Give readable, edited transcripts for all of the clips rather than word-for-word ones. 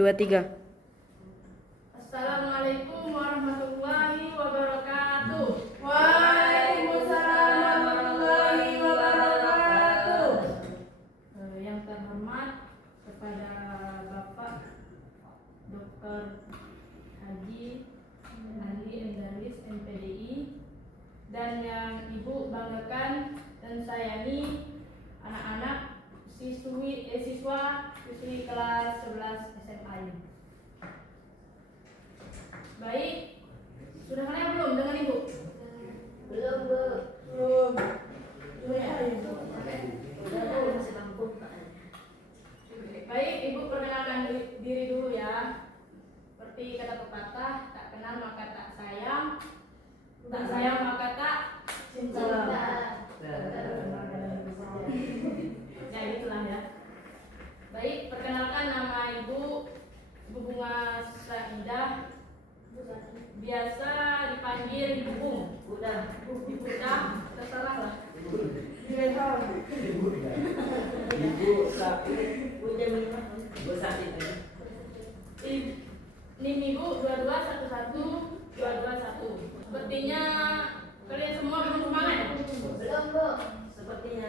2, 3. Assalamualaikum warahmatullahi wabarakatuh. Waalaikumsalam warahmatullahi wabarakatuh. Yang terhormat kepada Bapak Dr. Haji Ali Endaris MPDI dan yang Ibu banggakan dan sayangi anak-anak siswa kelas 11 SMA ini. Baik, sudah kalian belum dengan Ibu? Belum. Baik, Ibu perkenalkan diri dulu ya. Seperti kata pepatah, tak kenal maka tak sayang, tak sayang maka tak cinta. Ya itulah ya. Baik, perkenalkan nama Ibu Bunga Saidah, biasa dipanggil Ibu Bung. Ibu terserah lah. NIM Ibu 2211221. Sepertinya kalian semua belum semangat. Belum, Bu. Sepertinya.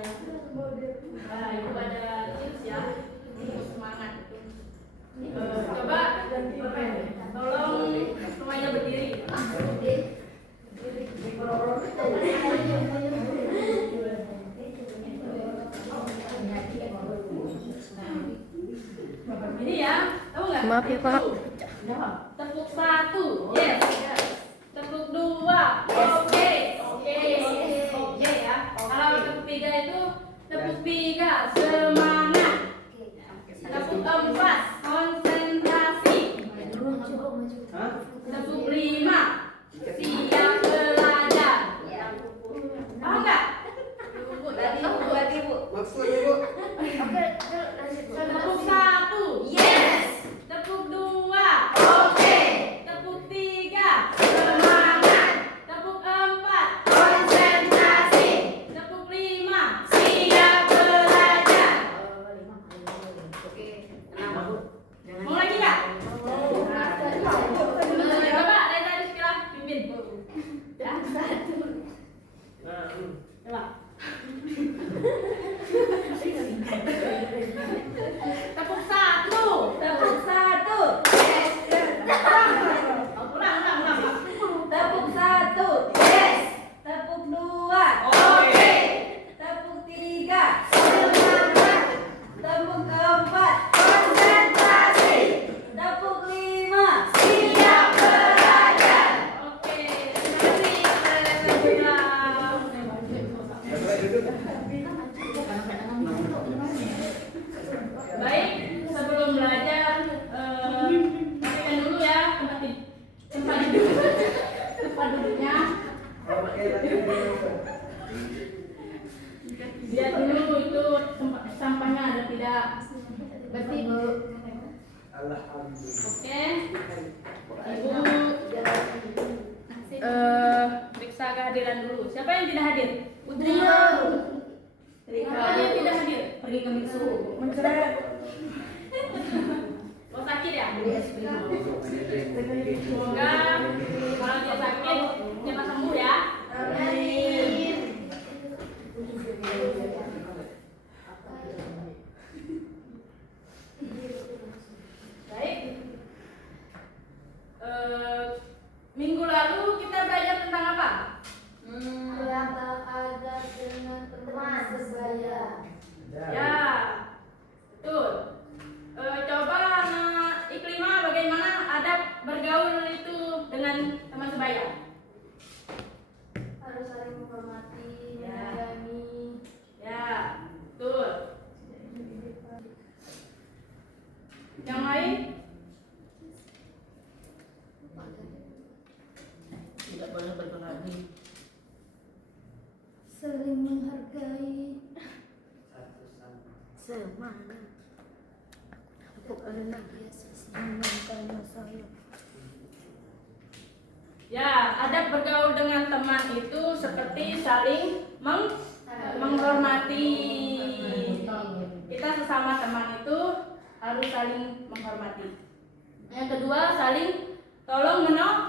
Nah, Ibu ada tips ya untuk semangat. Coba tolong semuanya berdiri. Ini ya, tahu nggak? Maaf ya, Pak. Tepuk 1, yes. Tepuk 2, oke ya. Kalau tepuk 3 itu tepuk 3, semangat. Tepuk 4, konsentrasi. Tepuk 5, siap belajar. Tahu nggak? Tadi, Bu. Maksudnya, Bu? Tepuk 1, Yes. tepuk 2, oke. Tepuk 3, semangat. Tepuk 4, konsentrasi. Tepuk 5, siap belajar. Mau lagi nggak? Coba dari tadi sekarang pimpin. Ya. Coba. Tepuk 1. Tepuk 1. Ulang. Tepuk 1. Yes. Tepuk 2. Oke. Tepuk 3. Semangat. Tepuk 4. Konsentrasi. Tepuk 5. Siap belajar. Oke. Terima kasih. Baik, sebelum belajar pastikan dulu ya tempat duduknya. Lihat dulu itu sampahnya ada tidak. Berarti Bu. Oke. Ibu periksa kehadiran dulu. Siapa yang tidak hadir? Trio. Siapa yang tidak hadir? Pergi ke Mixu. Lo sakit ya? Semoga kalau dia sakit cepat sembuh ya. Amin. Baik. Minggu lalu kita belajar tentang apa? Ada dengan teman sebaya. Ya, betul. Coba Iklima bagaimana adab bergaul itu dengan teman sebaya? Harus saling menghormati, Ya. menyayangi. Ya, betul. Yang lain? Tidak boleh berkelahi. Saling menghargai. Semangat. Tepuk enak. Menangkan saya. Ya, adab bergaul dengan teman itu seperti saling menghormati. Kita sesama teman itu harus saling menghormati. Yang kedua, saling tolong menolong.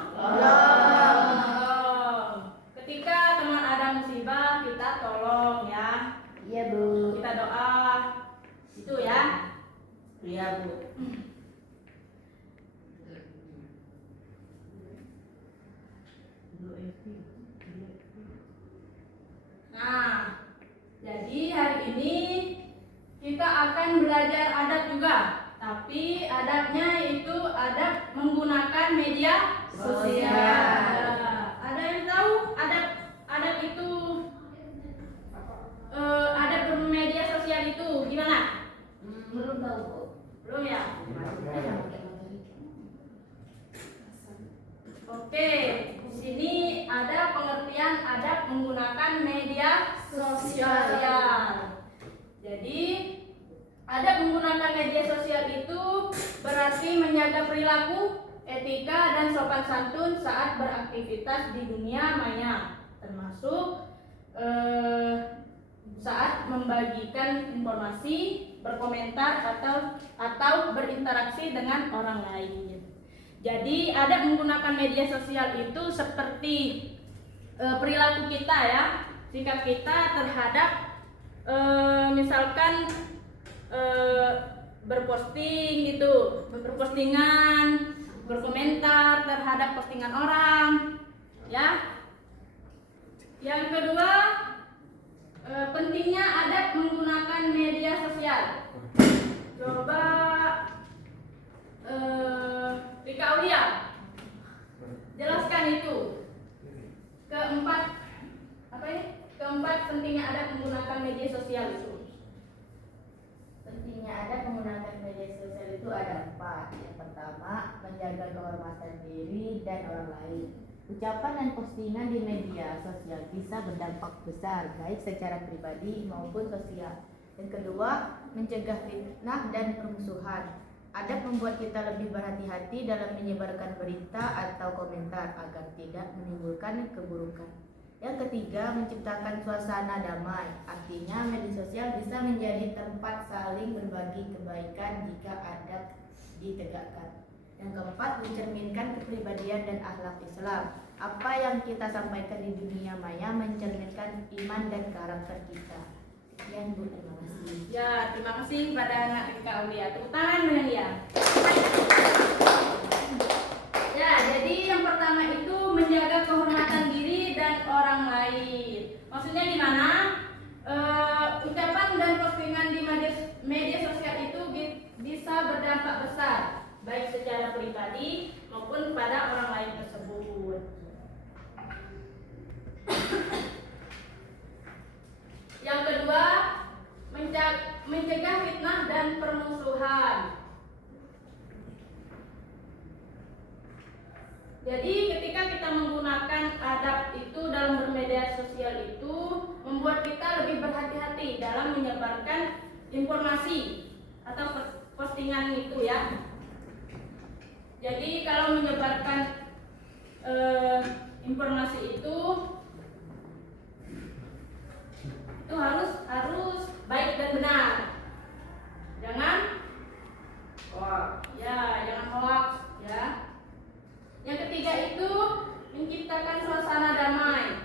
Ketika teman ada musibah, kita tolong ya. Iya, Bu. Kita doa. Itu ya. Iya, Bu. Nah, jadi hari ini kita akan belajar adab juga. Tapi adabnya itu adab menggunakan media sosial. Ada yang tahu adab itu adab bermedia sosial itu gimana? Belum tahu, Bu. Belum ya? Oke, di sini ada pengertian adab menggunakan media sosial. Jadi, adab menggunakan media sosial itu berarti menjaga perilaku, etika, dan sopan santun saat beraktivitas di dunia maya, termasuk saat membagikan informasi, berkomentar atau berinteraksi dengan orang lain. Jadi adab menggunakan media sosial itu seperti perilaku kita ya, sikap kita terhadap misalkan berposting gitu, berpostingan, berkomentar terhadap postingan orang, ya. Yang kedua, pentingnya adab menggunakan media sosial. Coba Rika Aulia jelaskan itu. Keempat pentingnya adab menggunakan media sosial itu. Pentingnya adab menggunakan media sosial itu ada 4. Yang pertama, menjaga kehormatan diri dan orang lain. Ucapan dan postingan di media sosial bisa berdampak besar, baik secara pribadi maupun sosial. Yang kedua, mencegah fitnah dan permusuhan. Adab membuat kita lebih berhati-hati dalam menyebarkan berita atau komentar agar tidak menimbulkan keburukan. Yang ketiga, menciptakan suasana damai. Artinya, media sosial bisa menjadi tempat saling berbagi kebaikan jika adab ditegakkan. Yang keempat, mencerminkan kepribadian dan akhlak Islam. Apa yang kita sampaikan di dunia maya mencerminkan iman dan karakter kita. Sekian, Bu, terima kasih. Ya, terima kasih kepada anak Rika Aulia. Tepuk tangan dengan dia. Ya, jadi yang pertama itu menjaga kehormatan diri dan orang lain. Maksudnya gimana? Ucapan dan postingan di media sosial itu bisa berdampak besar, baik secara pribadi maupun pada orang lain tersebut. Yang kedua, mencegah fitnah dan permusuhan. Jadi ketika kita menggunakan adab itu dalam bermedia sosial itu membuat kita lebih berhati-hati dalam menyebarkan informasi atau postingan itu ya. Jadi kalau menyebarkan informasi itu harus baik dan benar. Jangan hoax ya. Yang ketiga itu menciptakan suasana damai.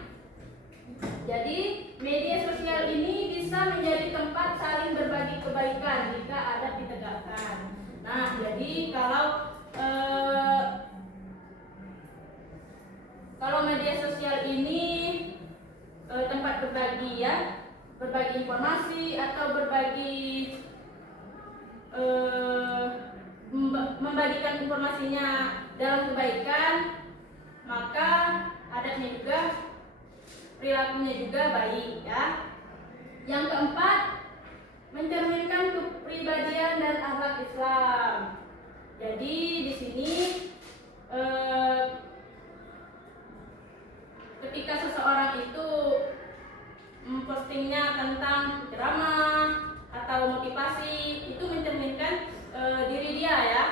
Jadi media sosial ini bisa menjadi tempat saling berbagi kebaikan jika adab ditegakkan. Nah, jadi kalau media sosial ini tempat berbagi ya, berbagi informasi atau membagikan informasinya dalam kebaikan, maka adabnya juga, perilakunya juga baik ya. Yang keempat, mencerminkan kepribadian dan akhlak Islam. Jadi di sini ketika seseorang itu mempostingnya tentang ceramah atau motivasi, itu mencerminkan diri dia ya.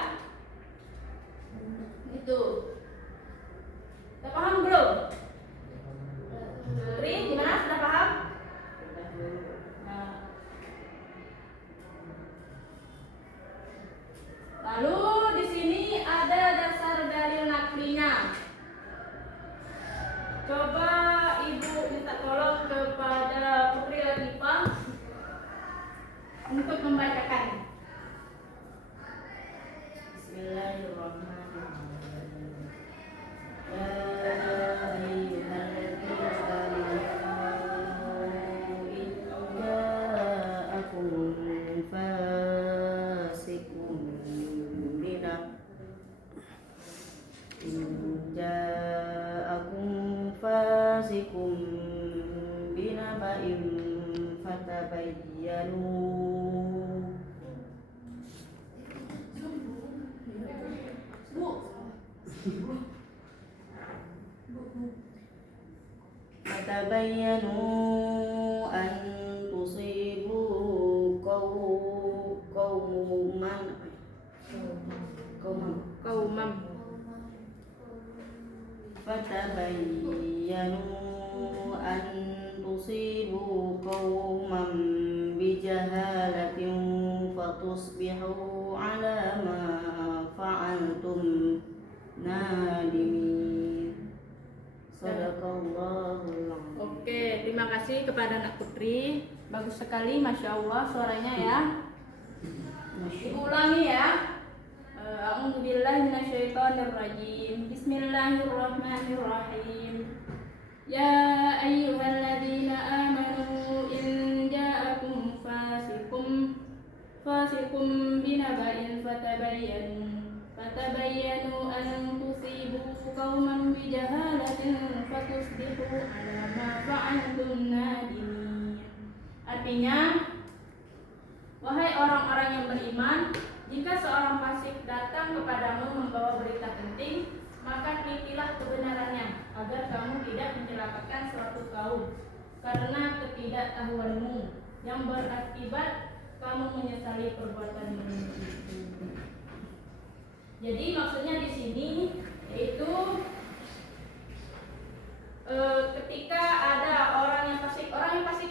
Itu. Sudah paham belum? Rin, gimana? Sudah paham? Nah. Lalu di sini ada إن جاءكم فاسق بنبأ فتبينوا أن تصيبوا Qaumam. فتبينوا أن تصيبوا قوما بجهالة فتصبحوا على ما فعلتم نادمين. Sadaqallahul azim. Oke, terima kasih kepada Nak Putri. Bagus sekali, Masya Allah suaranya ya. Diulangi ya. A'udzubillahi minasyaitonirrajim. Bismillahirrahmanirrahim. Ya ayyuhalladzina amanu in ja'akum fasiqum binaba'in fatabayyanu an tusibu qauman bijahalatin fatusbihu ala ma fa'altum nadimin. Artinya, wahai orang-orang yang beriman, jika seorang fasik datang kepadamu membawa berita penting, maka telitilah kebenarannya, agar kamu tidak mencelakakan suatu kaum karena ketidaktahuanmu yang berakibat kamu menyesali perbuatanmu itu. Jadi maksudnya di sini yaitu ketika ada orang yang fasik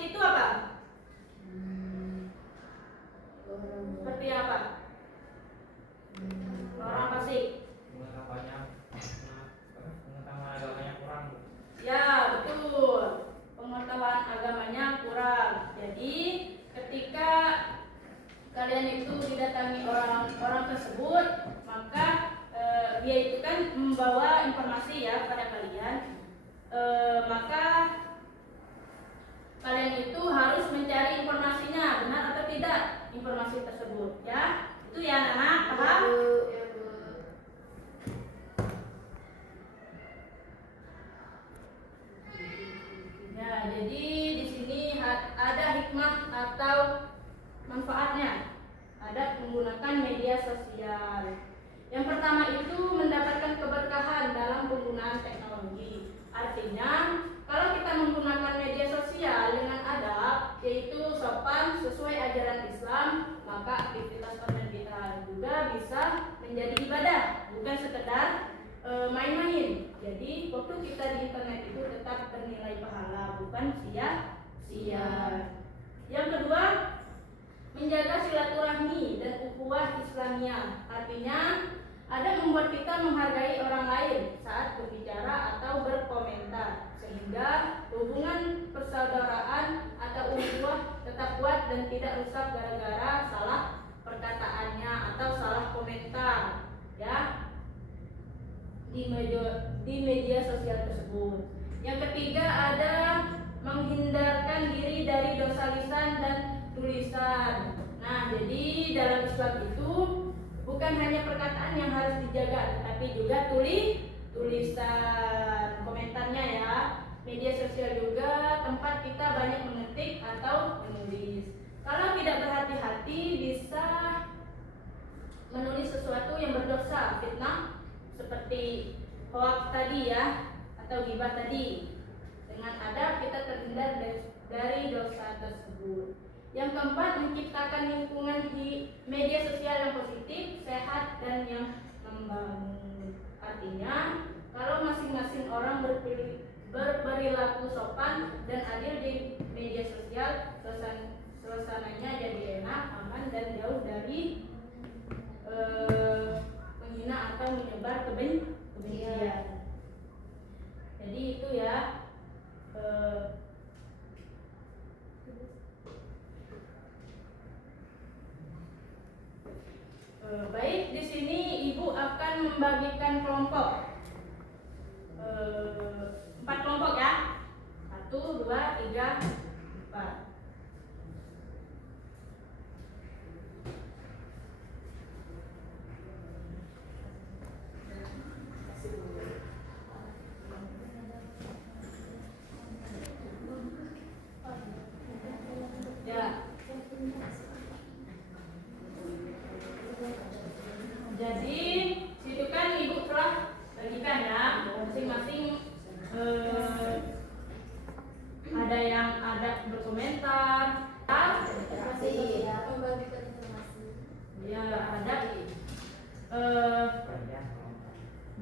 itu apa? Seperti apa? Orang fasik. Pengetahuan agamanya kurang. Ya, betul. Pengetahuan agamanya kurang. Jadi, ketika kalian itu didatangi orang tersebut, maka dia itu kan membawa informasi ya pada kalian. Maka kalian itu harus mencari informasinya, benar atau tidak informasi tersebut, ya. Itu ya, anak-anak, paham? Ya, jadi di sini ada hikmah atau manfaatnya. Ada menggunakan media sosial. Yang pertama itu mendapatkan keberkahan dalam penggunaan teknologi. Artinya, kalau kita menggunakan media sosial dengan adab, yaitu sopan sesuai ajaran Islam, maka aktivitas konten kita juga bisa menjadi ibadah, bukan sekedar main-main. Jadi waktu kita di internet itu tetap bernilai pahala, bukan sia-sia. Yang kedua, menjaga silaturahmi dan ukhuwah Islamiyah. Artinya ada membuat kita menghargai orang lain saat berbicara atau berkomentar, sehingga hubungan persaudaraan atau ukhuwah tetap kuat dan tidak rusak gara-gara salah perkataannya atau salah komentar, ya, di media sosial tersebut. Yang ketiga ada menghindarkan diri dari dosa lisan dan tulisan. Nah, jadi dalam Islam itu bukan hanya perkataan yang harus dijaga, tetapi juga tulisan, komentarnya ya. Media sosial juga tempat kita banyak mengetik atau menulis. Kalau tidak berhati-hati bisa menulis sesuatu yang berdosa, fitnah, seperti hoax tadi ya, atau ghibah tadi. Dengan adab kita terhindar dari dosa tersebut. Yang keempat, menciptakan lingkungan di media sosial yang positif, sehat, dan yang membangun. Artinya, kalau masing-masing orang berperilaku sopan dan adil di media sosial, suasananya jadi enak, aman, dan jauh dari menghina atau menyebar kebencian. Jadi itu ya. Baik, di sini Ibu akan membagikan kelompok 4 kelompok ya. 1, 2, 3, 4.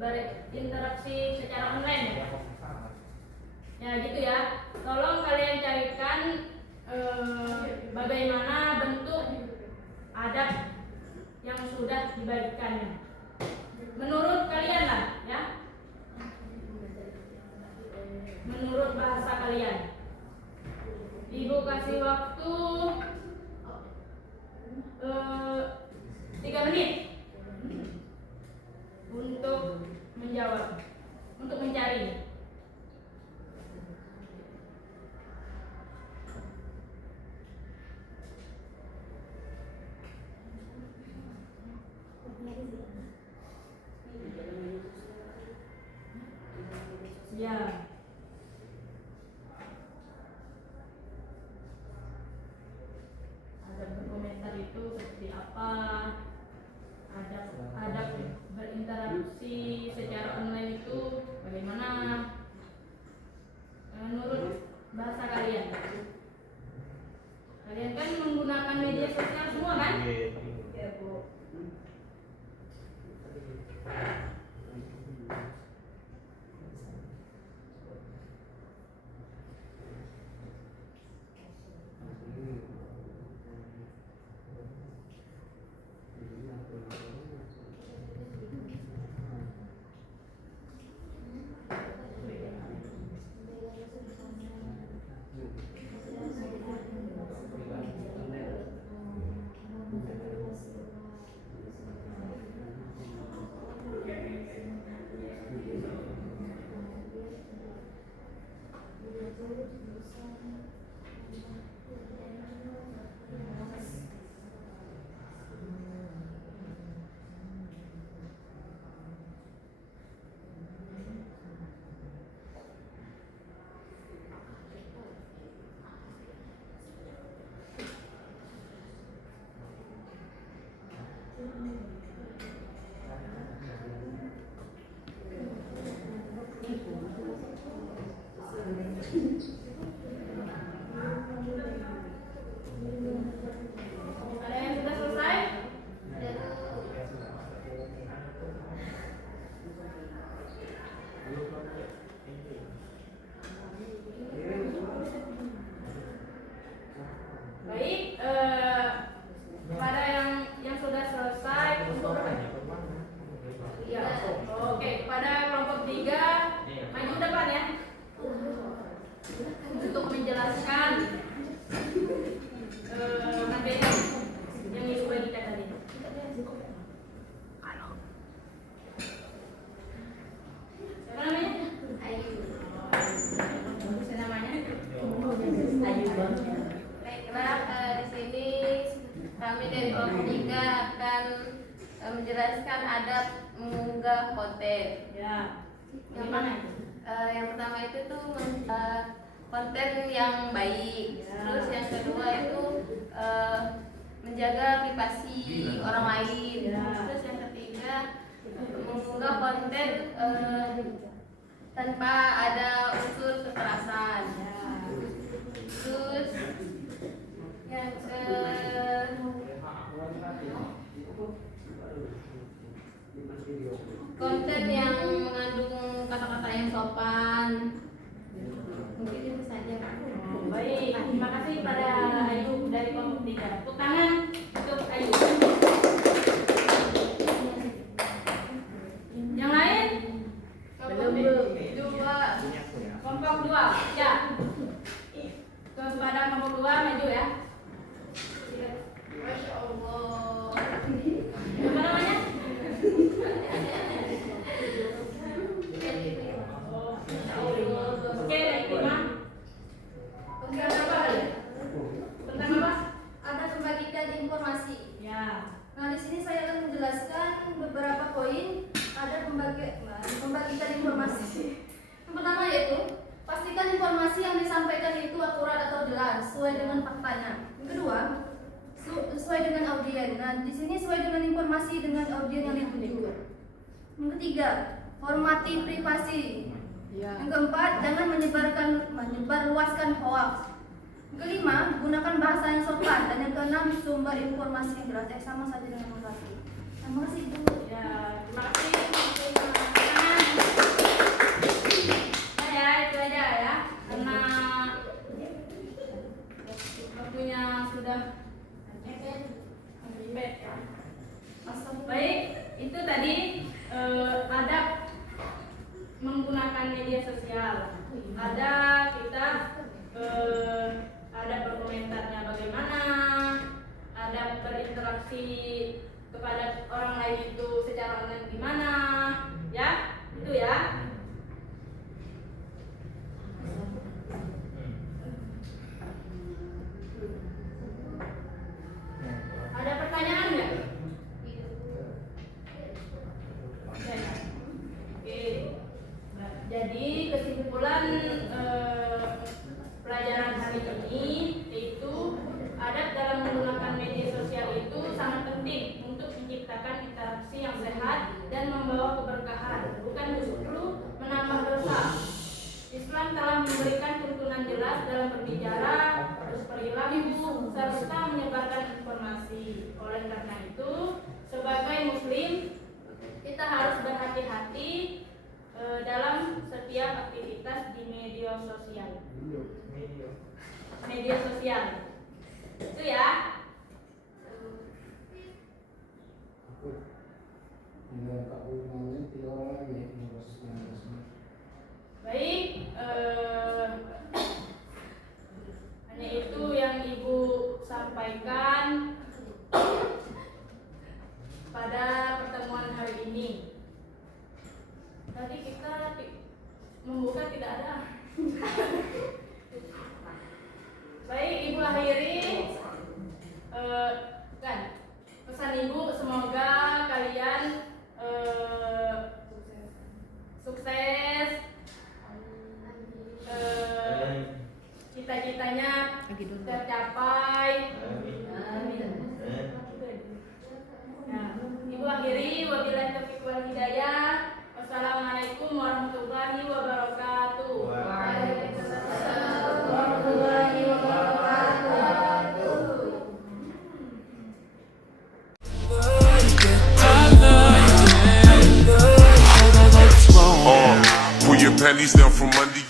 berinteraksi secara online ya. Ya gitu ya. Tolong kalian carikan bagaimana bentuk adab yang sudah dibagikannya. Menurut kalian lah ya. Menurut bahasa kalian. Ibu kasih waktu 3 menit untuk menjawab, untuk mencari. Ya. Ada berkomentar itu seperti apa? Ada berinteraksi secara online itu bagaimana? Menurut bahasa kalian? Kalian kan menggunakan media sosial semua kan? Ya, Bu. Ada yang sudah selesai? Baik, pada yang sudah selesai untuk ya, oke, pada kelompok 3 maju depan ya untuk menjelaskan materi yang ibu bagikan tadi. Siapa namanya? Ayu. Siapa namanya? Ayu Bang. Baiklah, di sini kami dari kelompok 3 akan menjelaskan adab mengunggah konten. Ya. Yang mana? Yang pertama itu tuh konten yang baik. Ya. Terus yang kedua itu menjaga privasi orang lain. Ya. Terus yang ketiga mengunggah konten tanpa ada unsur kekerasan. Ya. Terus yang konten yang mengandung kata-kata yang sopan. Mungkin itu saja. Baik, terima kasih pada Ayu dari kelompok 3. Tepuk tangan untuk Ayu. Yang lain? Kelompok 2. Ya. Kepada kelompok 2 maju ya. Masya Allah. Apa namanya? Oke, dari Prima. Tentang apa? Tentang apa? Ada pembagikan informasi. Ya. Nah, di sini saya akan menjelaskan beberapa poin ada pembagikan informasi. Yang pertama yaitu pastikan informasi yang disampaikan itu akurat atau jelas sesuai dengan faktanya. Yang kedua, sesuai dengan audien. Nah, di sini sesuai dengan informasi dengan audien yang dituju. Yang ketiga, hormati privasi. Yang keempat, jangan menyebarluaskan hoax. Yang kelima, gunakan bahasa yang sopan. Dan yang keenam, sumber informasi yang jelas. Sama saja dengan informasi. Terima kasih Bu. Ya, terima kasih. menggunakan media sosial. Ada kita ada berkomentarnya bagaimana, ada berinteraksi kepada orang lain itu secara online gimana, ya itu ya. Ada pertanyaan nggak? Oke. Jadi kesimpulan pelajaran hari ini yaitu adab dalam menggunakan media sosial itu sangat penting untuk menciptakan interaksi yang sehat dan membawa keberkahan, bukan justru menambah dosa. Islam telah memberikan tuntunan jelas dalam berbicara, berperilaku, serta menyebarkan informasi. Oleh karena itu, sebagai muslim, kita harus berhati-hati dalam setiap aktivitas di media sosial. Media sosial. Itu ya. Baik, hanya itu yang Ibu sampaikan pada pertemuan hari ini. Tadi kita membuka tidak ada. Baik, Ibu akhiri kan pesan Ibu, semoga kalian sukses, cita-citanya tercapai. Nah, Ibu akhiri, wabillahi taufiq wal hidayah. Wassalamualaikum warahmatullahi wabarakatuh. Waalaikumsalam warahmatullahi wabarakatuh. Pull your panties down from under